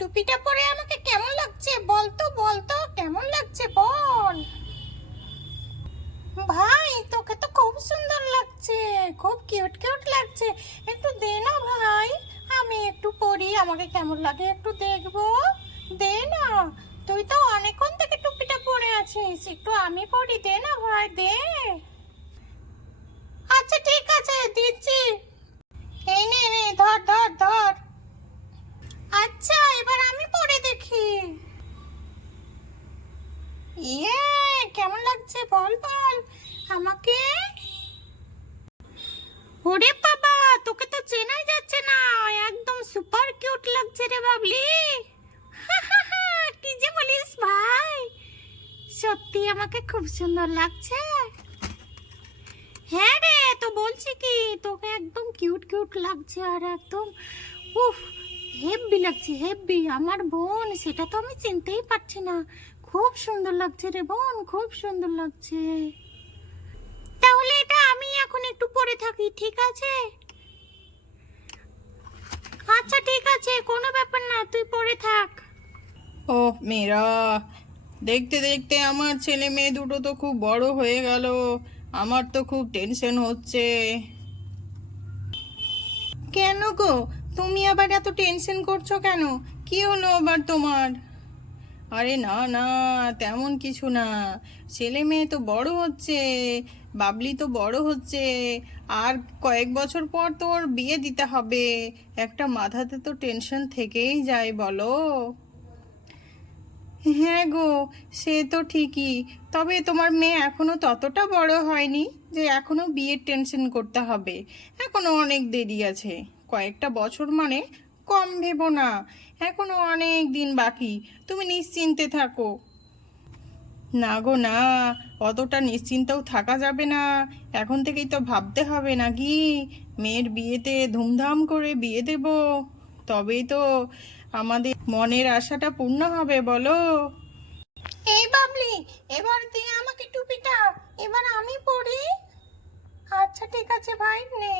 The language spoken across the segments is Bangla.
টুপিটা পরে আমাকে কেমন লাগছে বলতো বলতো, কেমন লাগছে বল। ভাই তোকে তো খুব সুন্দর লাগছে, খুব কিউট কিউট লাগছে। একটু দে না ভাই, আমি একটু পরি, আমাকে কেমন লাগে একটু দেখবো। দে না, তুই তো অনেকক্ষণ থেকে টুপিটা পরে আছিস, একটু আমি পরি, দে না ভাই দে। আচ্ছা ঠিক আছে দিচ্ছি, এই নে নে ধর ধর ধর। আচ্ছা এবার আমি পরে দেখি। ইয়ে, কেমন লাগছে বল বল আমাকে। ওরে বাবা, তোকে তো চেনাই যাচ্ছে না, একদম সুপার কিউট লাগছে রে বাবলি। কি যে বলিস ভাই, সত্যি আমাকে খুব সুন্দর লাগছে। হ্যাঁ রে, তো বলছি কি তোকে একদম কিউট কিউট লাগছে, আর একদম উফ, হেব্বি লাগছে হেব্বি। আমার বোন, সেটা তো আমি চিনতেই পারছি না। খুব সুন্দর লাগছে রে বোন, খুব সুন্দর লাগছে। তাহলে এটা আমি এখন একটু পরে থাকি, ঠিক আছে? আচ্ছা ঠিক আছে, কোনো ব্যাপার না, তুই পরে থাক। ওহ মেয়েরা, দেখতে দেখতে আমার ছেলে মেয়ে দুটো তো খুব বড় হয়ে গেল। আমার তো খুব টেনশন হচ্ছে। কেন গো, তুমি আবার এত টেনশন করছো কেন? কি হলো আবার তোমার? আরে না না, তেমন কিছু না। ছেলে মেয়ে তো বড় হচ্ছে, বাবলি তো বড় হচ্ছে, আর কয়েক বছর পর তো ওর বিয়ে দিতে হবে। একটা মাথাতে তো টেনশন থেকেই যায় বলো। হ্যাঁ গো, সে তো ঠিকই। তবে তোমার মেয়ে এখনো ততটা বড় হয়নি যে এখনো বিয়ের টেনশন করতে হবে। এখনো অনেক দেরি আছে, কয়েকটা বছর মানে কম ভেবো না। এখনো অনেক দিন বাকি, তুমি নিশ্চিন্তে থাকো। না গো না, অতটা নিশ্চিন্তেও থাকা যাবে না। এখন থেকেই তো ভাবতে হবে নাকি। মেয়ের বিয়েতে ধুমধাম করে বিয়ে দেব, তবেই তো আমাদের মনের আশাটা পূর্ণ হবে বলো। এই বাবলি, এবার দে আমাকে টুপিটা, এবার আমি পরি। আচ্ছা ঠিক আছে ভাই, নে।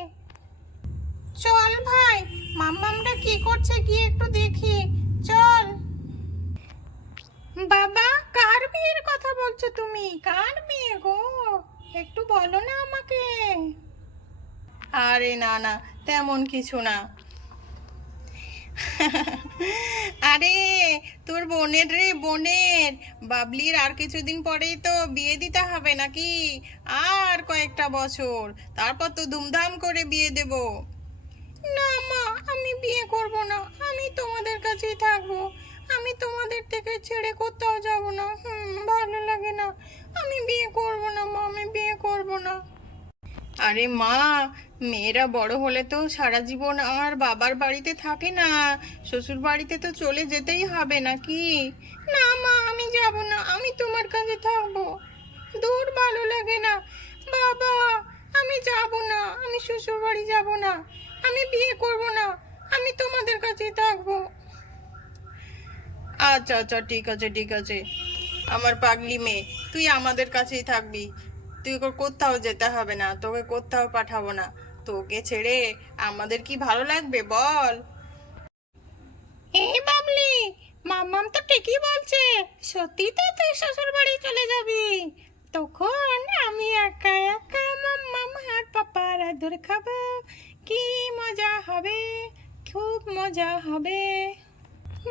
চল ভাই, মাম্মামরা কি করছে গিয়ে একটু দেখি, চল। বাবা, কার বিয়ের কথা বলছো তুমি? কার বিয়ে গো, একটু বলো না আমাকে। আরে না না, তেমন কিছু না। আরে তোর বোনের রে, বোনের। বাবলির আর কিছুদিন পরেই তো বিয়ে দিতে হবে নাকি, আর কয়েকটা বছর, তারপর তো ধুমধাম করে বিয়ে দেব। না মা, আমি বিয়ে করব না, আমি তোমাদের কাছেই থাকবো। আমি তোমাদের থেকে ছেড়ে কোথাও যাব না, ভালো লাগে না। আমি বিয়ে করব না মা, আমি বিয়ে করব না। আরে মা, মেয়েরা বড় হলে তো সারা জীবন আর বাবার বাড়িতে থাকে না, শ্বশুর বাড়িতে তো চলে যেতেই হবে নাকি। না মা, আমি যাব না, আমি তোমার কাছে থাকবো। দূর, ভালো লাগে না বাবা, আমি যাব না, আমি শ্বশুর বাড়ি যাব না, আমি বিয়ে করব না, আমি তোমাদের কাছেই থাকবো। আচ্ছা আচ্ছা ঠিক আছে ঠিক আছে, আমার পাগলি মেয়ে, তুই আমাদের কাছেই থাকবি। তুই কোথাও যেতে হবে না, তোকে কোথাও পাঠাবো না। তোকে ছেড়ে আমাদের কি ভালো লাগবে বল। এই বাবলি, মাম্মাম তো ঠিকই বলছে, সত্যি তো তুই শ্বশুর বাড়ি চলে যাবি। তখন আমি একা একা মাম্মাম আর পাপার আদর খাবো, কি মজা হবে, খুব মজা হবে।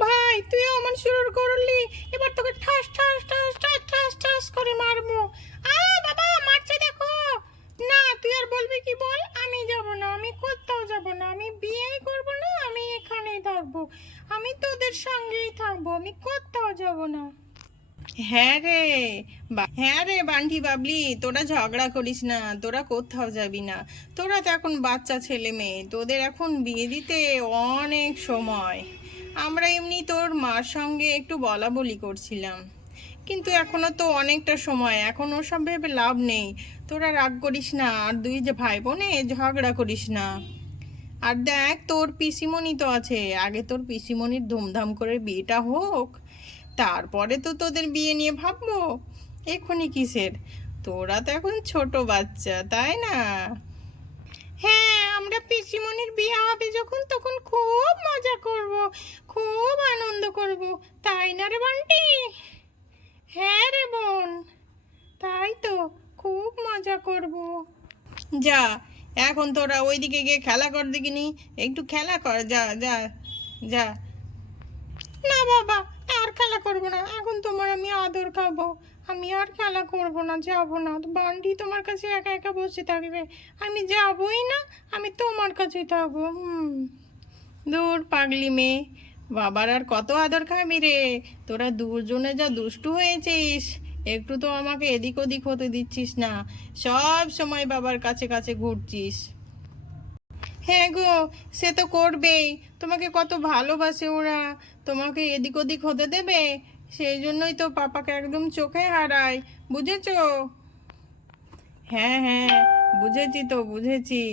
ভাই তুই অমন শুরু করলি, এবার তোকে ঠাস ঠাস ঠাস ঠাস ঠাস ঠাস করে মারবো। বাবা মারছে দেখো। না তুই আর বলবি কি বল, আমি যাব না, আমি কোথাও যাব না, আমি বিয়েই করব না, আমি এখানেই থাকবো, আমি তোদের সঙ্গেই থাকবো, আমি কোথাও যাব না। হ্যাঁ রে, হ্যাঁ রে বান্টি বাবলি, তোরা ঝগড়া করিস না, তোরা কোথাও যাবি না। তোরা তো এখন বাচ্চা ছেলে মেয়ে, তোদের এখন বিয়ে দিতে অনেক সময়। আমরা এমনি তোর মার সঙ্গে একটু বলা বলি করছিলাম, কিন্তু এখনো তো অনেকটা সময়, এখন ওসব ভেবে লাভ নেই। তোরা রাগ করিস না, আর দুই যে ভাই বোনে ঝগড়া করিস না। আর দেখ, তোর পিসিমণি তো আছে, আগে তোর পিসিমণির ধুমধাম করে বিয়েটা হোক, তারপরে তো তোদের বিয়ে নিয়ে ভাববো। এখনই কিসের? তোরা তো এখন ছোট বাচ্চা, তাই না? হ্যাঁ, আমরা পিসিমণির বিয়ে হবে যখন, তখন খুব মজা করব, খুব আনন্দ করব, তাই না রে বান্টি? হ্যাঁ রে বোন, তাই তো, খুব মজা করব। যা, এখন তোরা ওইদিকে গিয়ে খেলা কর দেখিনি, একটু খেলা কর, যা যা যা। না বাবা, আর খেলা করব না, এখন তোমার আমি আদর খাবো। আমি আর খেলা করব না, যাব না। বান্টি তোমার কাছে একা একা বসে থাকবে, আমি যাবই না, আমি তোমার কাছেই থাকবো। দূর পাগলি মেয়ে, বাবার আর কত আদর খাবি রে? তোরা দুজনে যা দুষ্টু হয়েছিস, একটু তো আমাকে এদিক ওদিক হতে দিচ্ছিস না, সব সময় বাবার কাছে কাছে ঘুরছিস। হ্যাঁ গো, সে তো করবেই, তোমাকে কত ভালোবাসে ওরা, তোমাকে এদিক ওদিক হতে দেবে? সেই জন্যই তো পাপাকে একদম চোখে হারায়, বুঝেছো? হ্যাঁ হ্যাঁ, বুঝেছি তো বুঝেছি।